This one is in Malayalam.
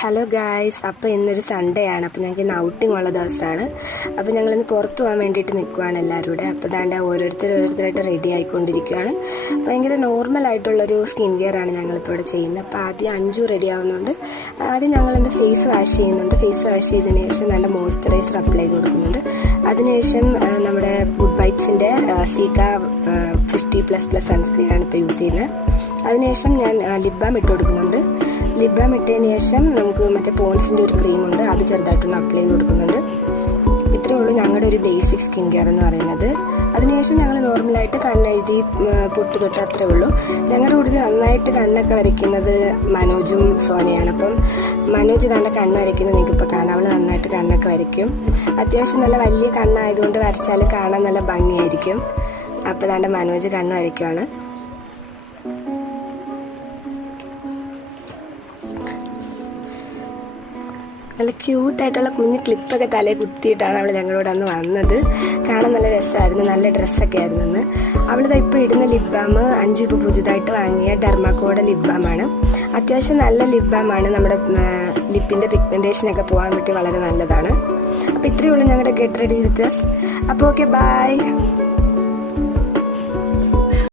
ഹലോ ഗായ്സ്, അപ്പോൾ ഇന്നൊരു സൺഡേ ആണ്. അപ്പോൾ ഞങ്ങൾക്ക് ഇന്ന് ഔട്ടിംഗ് ഉള്ള ദിവസമാണ്. അപ്പോൾ ഞങ്ങളിന്ന് പുറത്ത് പോകാൻ വേണ്ടിയിട്ട് നിൽക്കുകയാണ് എല്ലാവരും കൂടെ. അപ്പോൾ ദാണ്ട് ഓരോരുത്തരായിട്ട് റെഡി ആയിക്കൊണ്ടിരിക്കുകയാണ്. ഭയങ്കര നോർമലായിട്ടുള്ളൊരു സ്കിൻ കെയർ ആണ് ഞങ്ങളിപ്പോൾ ഇവിടെ ചെയ്യുന്നത്. അപ്പോൾ ആദ്യം അഞ്ചു റെഡി ആവുന്നുണ്ട്. ആദ്യം ഞങ്ങളിന്ന് ഫേസ് വാഷ് ചെയ്യുന്നുണ്ട്. ഫേസ് വാഷ് ചെയ്തതിന് ശേഷം നല്ല മോയ്സ്ചറൈസർ അപ്ലൈ ചെയ്ത് കൊടുക്കുന്നുണ്ട്. അതിനുശേഷം നമ്മുടെ ഗുഡ് വൈബ്സിൻ്റെ സീക്ക 50++ സൺസ്ക്രീനാണ് ഇപ്പോൾ യൂസ് ചെയ്യുന്നത്. അതിനുശേഷം ഞാൻ ലിപ് ബാം ഇട്ട് കൊടുക്കുന്നുണ്ട്. ലിപ് ബാം ഇട്ടതിന് ശേഷം നമുക്ക് മറ്റേ പോൺസിൻ്റെ ഒരു ക്രീമുണ്ട്, അത് ചെറുതായിട്ടൊന്ന് അപ്ലൈ ചെയ്ത് കൊടുക്കുന്നുണ്ട്. ഇത്രയേ ഉള്ളൂ ഞങ്ങളുടെ ഒരു ബേസിക് സ്കിൻ കെയർ എന്ന് പറയുന്നത്. അതിനുശേഷം ഞങ്ങൾ നോർമലായിട്ട് കണ്ണെഴുതി പൊട്ട് തൊട്ട് അത്രേ ഉള്ളൂ. ഞങ്ങളുടെ കൂടുതൽ നന്നായിട്ട് കണ്ണൊക്കെ വരയ്ക്കുന്നത് മനോജും സോനയാണ്. അപ്പം മനോജ് തൻ്റെ കണ്ണ് വരയ്ക്കുന്നത് നിങ്ങൾക്കിപ്പോൾ കാണാം. അവൾ നന്നായിട്ട് കണ്ണൊക്കെ വരയ്ക്കും. അത്യാവശ്യം നല്ല വലിയ കണ്ണായതുകൊണ്ട് വരച്ചാലും കാണാൻ നല്ല ഭംഗിയായിരിക്കും. അപ്പോൾ തൻ്റെ മനോജ് കണ്ണ് വരയ്ക്കുവാണ്. നല്ല ക്യൂട്ടായിട്ടുള്ള കുഞ്ഞ് ക്ലിപ്പൊക്കെ തലയിൽ കുത്തിയിട്ടാണ് അവൾ ഞങ്ങളോട് അന്ന് വന്നത്. കാണാൻ നല്ല രസമായിരുന്നു, നല്ല ഡ്രസ്സൊക്കെ ആയിരുന്നു അന്ന്. അവളിതാ ഇപ്പോൾ ഇടുന്ന ലിപ് ബാം അഞ്ചു ഇപ്പോൾ പുതിയതായിട്ട് വാങ്ങിയ ഡെർമാക്കോയുടെ ലിപ് ബാമാണ്. അത്യാവശ്യം നല്ല ലിപ് ബാമാണ്. നമ്മുടെ ലിപ്പിൻ്റെ പിഗ്മെൻറ്റേഷനൊക്കെ പോകാൻ വേണ്ടി വളരെ നല്ലതാണ്. അപ്പോൾ ഇത്രയേ ഉള്ളൂ ഞങ്ങളുടെ ഗെറ്റ് റെഡി വിത്ത് അസ്. അപ്പോൾ ഓക്കെ, ബൈ.